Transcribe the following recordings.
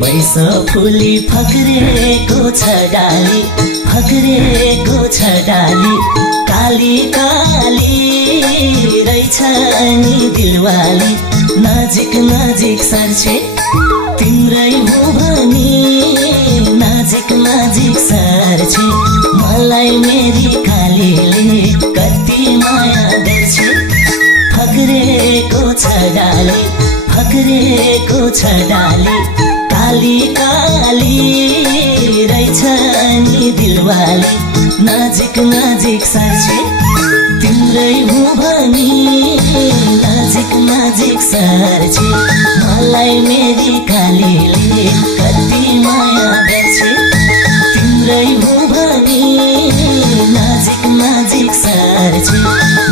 बैसो फुली फक्रेको छ डाली, फक्रेको छ डाली। काली काली रहेछ नि दिलवाली, नजिक नजिक सर्छे तिम्रै हो भनी, नजिक नजिक सर्छे मलाई मेरी कालीले कति माया गर्छे। फक्रेको छ डाली, फक्रेको छ डाली। काली काली रहेछ नि दिलवाली, नजिक नजिक सर्छे तिम्रै हो भनी, नजिक नजिक सर्छे मलाई मेरी कालीले कति माया गर्छे। तिम्रै हो भनी नजिक नजिक सर्छे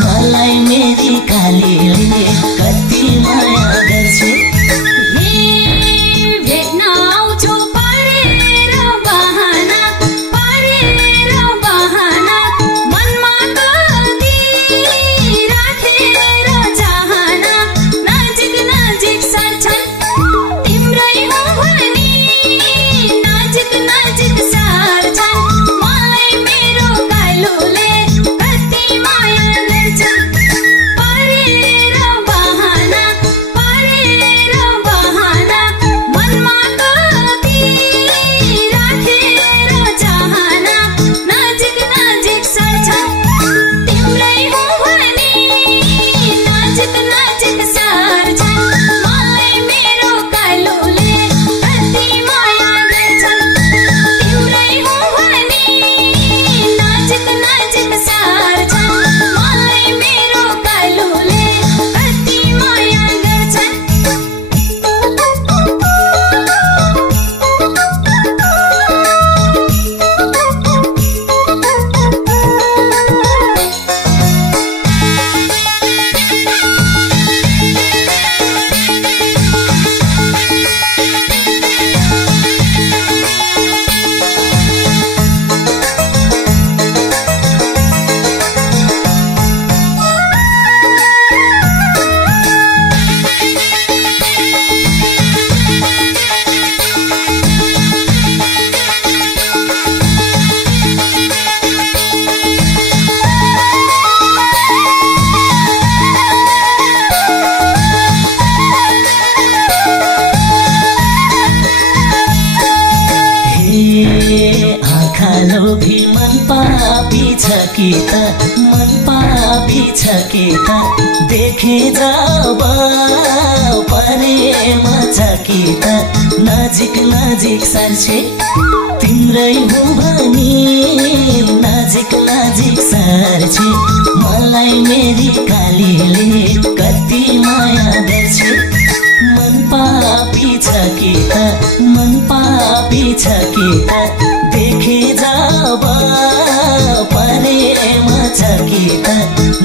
मलाई मेरी कालीले कति माया गर्छे। लोभी मन पापी छ कि त, मन पापी छ कि त, देखे जब परेम छ कि त, नजिक नजिक सर्छे तिम्रै हो भनी, नजिक नजिक सर्छे मलाई मेरी कालीले कति माया गर्छे। मन पापी छ कि त, मन पापी छ कि त, देखे जब परेम छ कि त,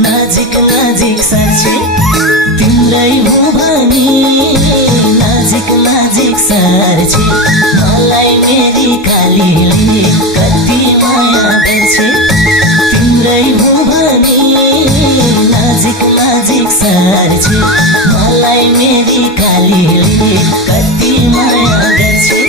नजिक नजिक सर्छे तिम्रै हो भनी, नजिक नजिक सर्छे मलाई मेरी कालीले कति माया गर्छे। तिम्रै हो भनी नजिक नजिक सर्छे मलाई मेरी कालीले कति माया गर्छे।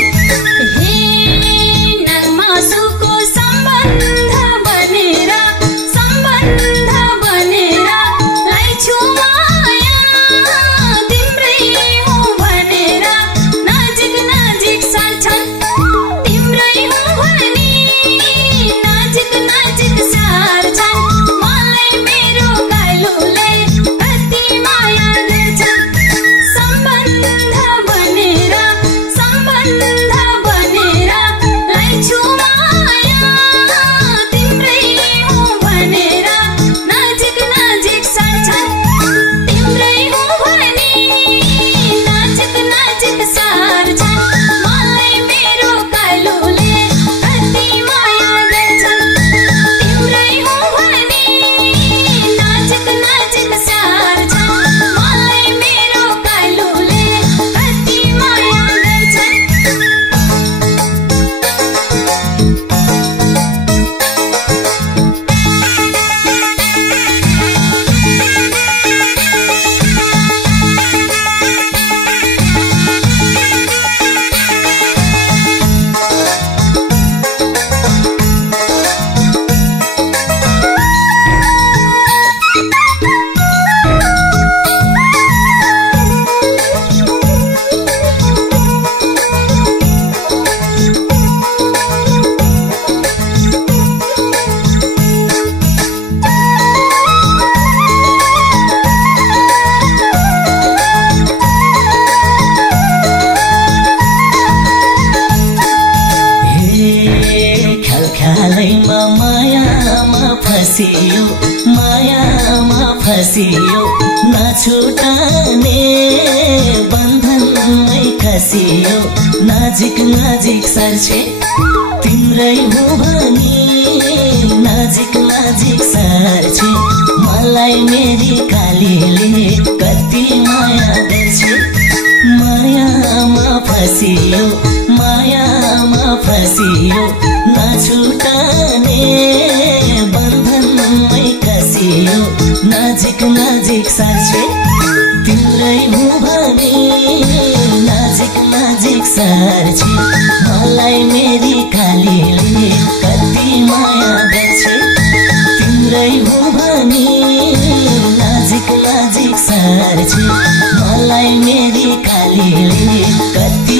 फसियो नछुटाने बन्धनमै खसियो नजिक नजिक सर्छे तिम्रै हो भनी नजिक नजिक सर्छे मलाई मेरी कालीले कति माया गर्छे मायामा फसियो नछुटाने बन्धनमै खसियो नजिक नजिक सर्छे तिम्रै हो भनी नजिक नजिक सर्छे मलाई मेरी कालीले कति माया गर्छे तिम्रै हो भनी नजिक नजिक सर्छे मलाई मेरी कालीले कति